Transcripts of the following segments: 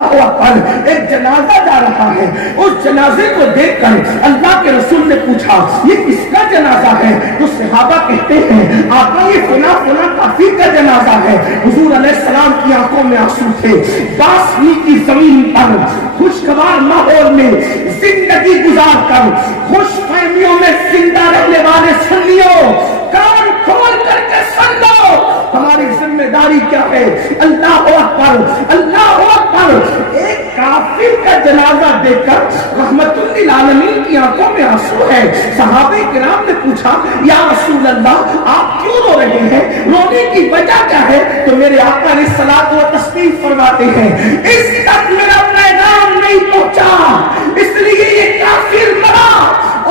ایک جنازہ جا رہا ہے، اس جنازے کو دیکھ کر اللہ کے رسول نے پوچھا یہ کس کا جنازہ ہے؟ تو صحابہ کہتے ہیں آقا یہ فلاں فلاں کافر کا جنازہ ہے۔ حضور علیہ السلام کی آنکھوں میں آنسو تھے۔ باسنی کی زمین پر خوشگوار ماحول میں زندگی گزار کر خوش فہمیوں میں زندہ رہنے والے سنیوں، کان کھول کر کے سن لو ہماری ذمہ داری کیا ہے۔ اللہ اکبر، اللہ اکبر۔ ایک کافر کا جنازہ دیکھ کر رحمت للعالمین کی آنکھوں میں آنسو ہے۔ صحابہ کرام نے پوچھا یا رسول اللہ آپ کیوں رو رہے ہیں؟ رونے کی وجہ کیا ہے؟ تو میرے آقا علیہ الصلوۃ والتسلیم فرماتے ہیں اس تک میرا پیغام نہیں پہنچا، اس لیے یہ کافر مرا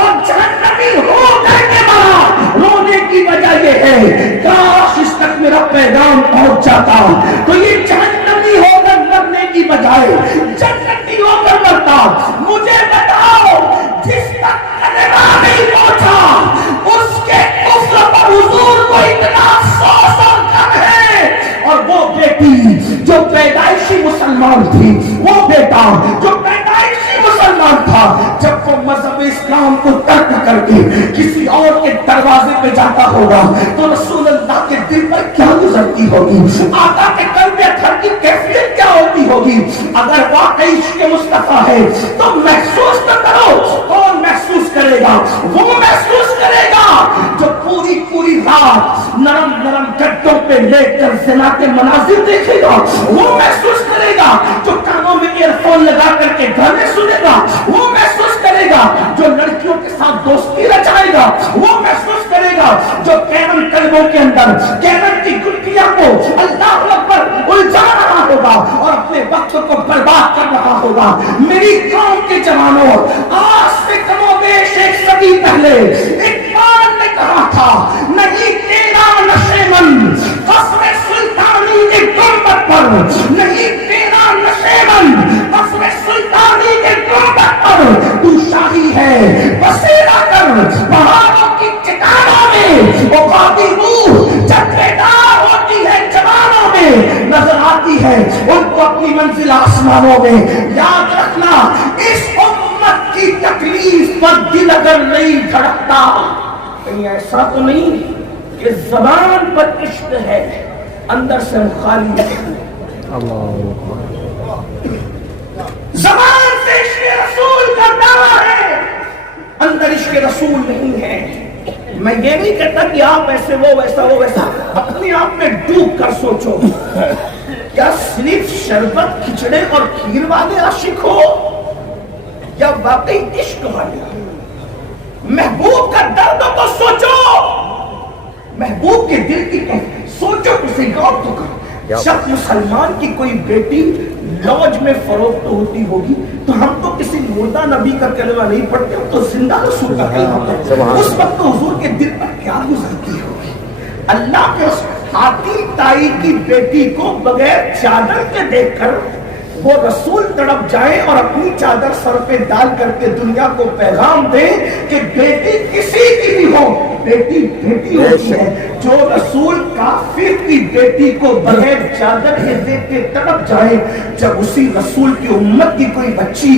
اور جہنمی ہو کر کے مرا۔ رونے کی وجہ یہ ہے کاش اس تک میرا پیغام پہنچ جاتا تو یہ جہنمی ہو کر مرنے کی بجائے جنتی ہو کر مرتا۔ مجھے بتاؤ جس تک کلمہ نہیں پہنچا اس کے کفر پر حضور کو اتنا افسوس اور غم ہے، اور وہ بیٹی جو پیدائشی مسلمان تھی، وہ بیٹا جو پیدائشی مسلمان تھا، جب وہ مذہب اسلام کو ترک کر کے کسی اور کے دروازے پہ جاتا ہوگا تو رسول اللہ کے دل پر کیا گزرتی ہوگی، آقا کے قلب اطہر کی کیفیت کیا ہوتی ہوگی۔ اگر واقعی عشق مصطفیٰ ہے تو محسوس نہ کرو، کون محسوس کرے گا؟ وہ محسوس کرے گا جو پوری پوری رات نرم نرم گڈوں پہ لیٹ کر زنا کے مناظر دیکھے گا، وہ محسوس کرے گا جو کانوں میں ایئر فون لگا کر کے گانے سنے گا، وہ محسوس کرے گا جو لڑکیوں کے ساتھ دوستی رچائے گا، وہ محسوس کرے گا جو کینن قلبوں کے اندر کینن کی گٹیاں کو اللہ اکبر الجھا رہا ہوگا اور اپنے وقت کو برباد کر رہا ہوگا۔ میری قوم کے جوانوں، آج سے کم و بیش ایک صدی پہلے اقبال نے کہا تھا نہیں تیرا نشے من قصر سلطانی کے گنبد پر، نہیں تیرا نشے من قصر سلطانی کے گنبد پر، تو شاہی ہے بسیرا کر پہاڑوں کی چٹانوں میں، وہ قاضی روح جتھے دار ہوتی ہے جوانوں میں، نظر آتی ہے ان کو اپنی منزل آسمانوں میں۔ یاد رکھنا اس امت کی تکلیف پر دل اگر نہیں دھڑکتا، کہیں ایسا تو نہیں کہ زبان پر عشق ہے اندر سے خالی ہے۔ زبان سے عشق رسول کا دعویٰ ہے، اندر عشق رسول نہیں ہے۔ میں یہ نہیں کہتا کہ آپ ایسے وہ ویسا وہ ویسا، اپنے آپ میں ڈوب کر سوچو کیا صرف شربت کھچڑے اور کھیر والے عاشق ہو یا واقعی عشق والے؟ محبوب کا درد تو سوچو، محبوب کے دل کی سوچو، اسے غور تو کرو۔ جب مسلمان کی کوئی بیٹی لوج میں فروخت ہوتی ہوگی تو ہم تو کسی مردہ نبی کا کلمہ نہیں پڑھتے، ہم تو زندہ رسول کا کلمہ پڑھتے ہیں۔ اس وقت تو حضور کے دل پر کیا گزرتی ہوگی؟ اللہ کے حاتم تائی کی بیٹی کو بغیر چادر کے دیکھ کر وہ رسول تڑپ جائیں اور اپنی چادر سر پہ ڈال کر کے دنیا کو پیغام دیں کہ بیٹی کسی کی بھی ہو، بیٹی بیٹی ہوتی ہے۔ جو رسول کافر کی بیٹی کو بغیر چادر کے دیکھ کے تڑپ جائے، جب اسی رسول کی امت کی کوئی بچی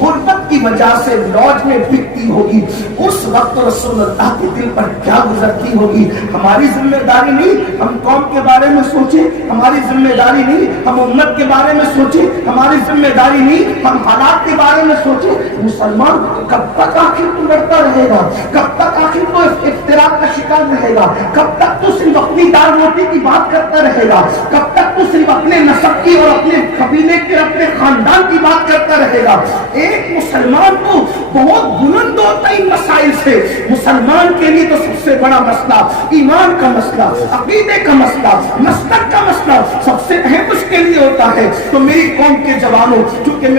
غربت کی وجہ سے لاج میں بکتی ہوگی، اس وقت رسول اللہ کے دل پر کیا گزرتی ہوگی؟ ہماری ذمہ داری نہیں ہم قوم کے بارے میں سوچیں، ہماری ذمہ داری نہیں ہم امت کے بارے میں سوچیں، ہماری ذمہ داری نہیں ہم حالات کے بارے میں سوچیں۔ مسلمان کب تک آخر تو لڑتا رہے گا؟ کب تک آخر تو افتراق کا شکار رہے گا؟ کب تک تو صرف اپنی دار روٹی کی بات کرتا رہے گا؟ کب تک تو صرف اپنے نسب کی اور اپنے قبیلے کے اپنے خاندان کی بات کرتا رہے گا؟ ایک مسلمان کو بہت بلند ہوتا ہے مسائل سے۔ مسلمان کے لیے تو سب سے بڑا مسئلہ ایمان کا مسئلہ، عقیدے کا مسئلہ، مسلک کا مسئلہ سب سے اہم اس کے لیے ہوتا ہے۔ تو میری قوم کے جوانوں، چونکہ